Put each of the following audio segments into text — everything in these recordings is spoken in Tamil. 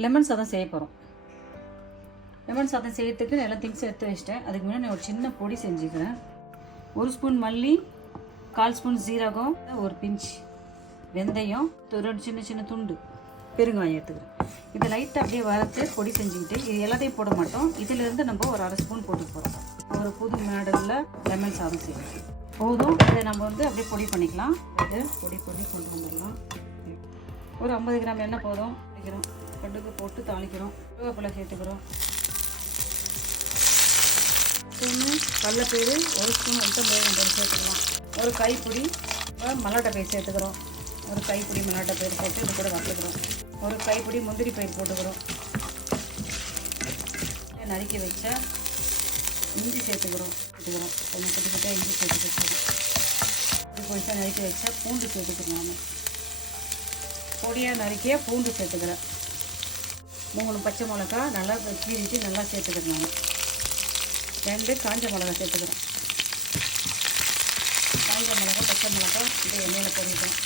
லெமன் சாதம் செய்ய போகிறோம். லெமன் சாதம் செய்யறதுக்கு எல்லா திங்ஸ் எடுத்து வச்சிட்டேன். அதுக்கு முன்னாடி நான் ஒரு சின்ன பொடி செஞ்சுக்கிறேன். 1 ஸ்பூன் மல்லி, 1/4 ஸ்பூன் சீரகம், ஒரு பிஞ்ச் வெந்தயம், 2 சின்ன சின்ன துண்டு பெருங்காயம் எடுத்துக்கிறேன். இதை லைட்டாக அப்படியே வறுத்து பொடி செஞ்சுக்கிட்டு இது எல்லாத்தையும் போட மாட்டோம். இதிலேருந்து நம்ம ஒரு 1/2 ஸ்பூன் போட்டு போகிறோம். ஒரு புது மாடலில் லெமன் சாதம் செய்யணும். போதும். இதை நம்ம அப்படியே பொடி பண்ணிக்கலாம். இது பொடி பண்ணி கொண்டு வந்துடலாம். ஒரு 50 கிராம் எண்ணெய் போதும். தாளிக்கிறோம். கடுகு போட்டு தாளிக்கிறோம். கருவேப்பிலை சேர்த்துக்கிறோம். கடலைப்பயிறு 1 ஸ்பூன் நம்ம சேர்த்துக்கலாம். ஒரு கைப்பிடி மல்லாட்டை பயிர் சேர்த்துக்கிறோம். ஒரு கைப்பிடி மல்லாட்டை பயிர் போட்டு இது கூட வறுத்துக்கிறோம். ஒரு கைப்பிடி முந்திரி பயிர் போட்டுக்கிறோம். நறுக்கி வச்ச இஞ்சி சேர்த்துக்கிறோம். கொஞ்சம் குட்டி குட்டியாக இஞ்சி சேர்த்து வச்சுக்கிறோம். இது கொஞ்சம் நறுக்கி வச்சா பூண்டு சேர்த்துக்கிறோம். நான் பொடியாக நறுக்கிய பூண்டு சேர்த்துக்கிறேன். 3 பச்சை மிளகா நல்லா கீறிட்டு நல்லா சேர்த்துக்கிறேன். நான் 2 காஞ்ச மிளகா சேர்த்துக்கிறேன். காஞ்ச மிளகா பச்சை மிளகா இது எண்ணெயில் போட்டுக்கிறேன்.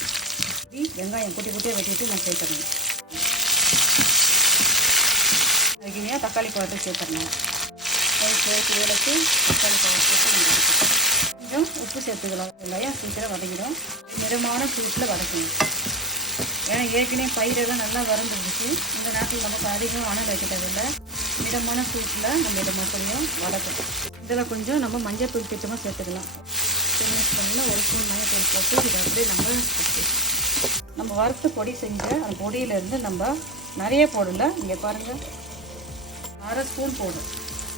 வெங்காயம் குட்டி குட்டியாக வெட்டிட்டு நான் சேர்த்துறேன். அதுக்கு தக்காளி பழத்தை சேர்த்துறேன். ஏலக்கு தக்காளி பழம் சேர்த்து கொஞ்சம் உப்பு சேர்த்துக்கலாம். வெங்காயம் சீக்கிரம் வதங்கிடும். மிதமான சூட்டில் வதக்கணும். ஏன்னா ஏற்கனவே பயிரெல்லாம் நல்லா வறந்துருந்துச்சு. இந்த நேரத்தில் நமக்கு அதிகம் அனல் வைக்க தேவையில்லை. மிதமான சூட்டில் நம்ம இதை மறுபடியும் வதக்கணும். இதில் கொஞ்சம் நம்ம மஞ்சள் தூள் திட்டமாக சேர்த்துக்கலாம். சின்ன ஸ்பூனில் 1 ஸ்பூன் மஞ்சள் தூள் போட்டு இதை அப்படியே நம்ம வறுத்து பொடி செஞ்ச அந்த பொடியிலேருந்து நம்ம நிறைய போடல. இங்கே பாருங்கள், 1/2 ஸ்பூன் போடும்.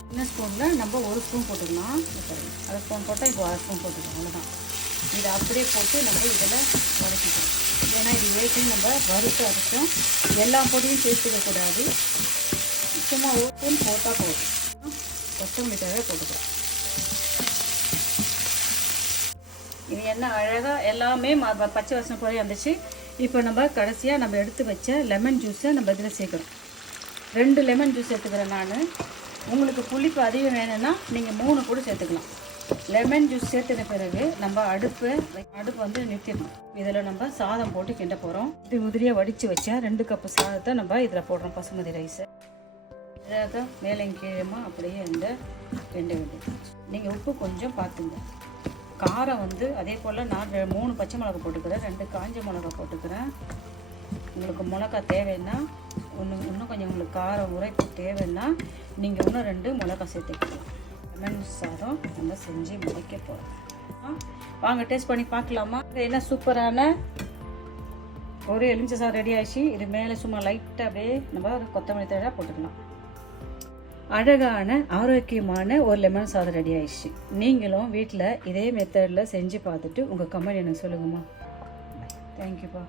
சின்ன ஸ்பூனில் நம்ம 1 ஸ்பூன் போட்டுக்கலாம். பாருங்கள், 1/2 ஸ்பூன் போட்டால் இப்போ 1/2 ஸ்பூன் போட்டுக்கலாம். அவ்வளோதான். இதை அப்படியே போட்டு நம்ம இதில் வதக்கிக்கிறோம். ஏன்னா இது ஏற்கனவே நம்ம வறுத்து அரைச்சோம். எல்லா பொடியும் சேர்த்துக்கக்கூடாது. சும்மா 1 ஸ்பூன் போட்டால் போதும். கொத்தமல்லி தழை போட்டுக்கிறோம். இது என்ன அழகாக எல்லாமே பச்சை வாசனை போய் வந்துச்சு. இப்போ நம்ம கடைசியாக நம்ம எடுத்து வச்ச லெமன் ஜூஸை நம்ம இதில் சேர்க்குறோம். 2 லெமன் ஜூஸ் சேர்த்துக்கிறேன் நான். உங்களுக்கு புளிப்பு அதிகம் வேணும்னா நீங்கள் 3 கூட சேர்த்துக்கலாம். லெமன் ஜூஸ் சேர்த்துன பிறகு நம்ம அடுப்பு நிறுத்திடணும். இதில் நம்ம சாதம் போட்டு கிண்ட போகிறோம். இது உதிரியாக வடித்து வச்ச 2 கப்பு சாதத்தை நம்ம இதில் போடுறோம். பாசுமதி ரைஸை இதாக மேலே கீழமா அப்படியே கிண்ட வேண்டியது. நீங்கள் உப்பு கொஞ்சம் பார்த்துங்க. காரம் அதே போல் நான் 3 பச்சை மிளகா போட்டுக்கிறேன். 2 காஞ்ச மிளகா போட்டுக்கிறேன். உங்களுக்கு மிளகா தேவைன்னா இன்னும் கொஞ்சம் உங்களுக்கு காரம் உரைப்பு தேவைன்னா நீங்கள் இன்னும் 2 மிளகா சேர்த்துக்கலாம். லெமன் சாதம் நம்ம செஞ்சு முடிக்க போகிறோம். வாங்க டேஸ்ட் பண்ணி பார்க்கலாமா? என்ன சூப்பரான ஒரு எலுமிச்சை சாதம் ரெடி ஆகிடுச்சு. இது மேலே சும்மா லைட்டாக அப்படியே நம்ம கொத்தமல்லி தழை போட்டுக்கலாம். அழகான ஆரோக்கியமான ஒரு லெமன் சாதம் ரெடி ஆயிடுச்சு. நீங்களும் வீட்டில் இதே மெத்தடில் செஞ்சு பார்த்துட்டு உங்கள் கமெண்ட் எனக்கு சொல்லுங்கம்மா. தேங்க்யூப்பா.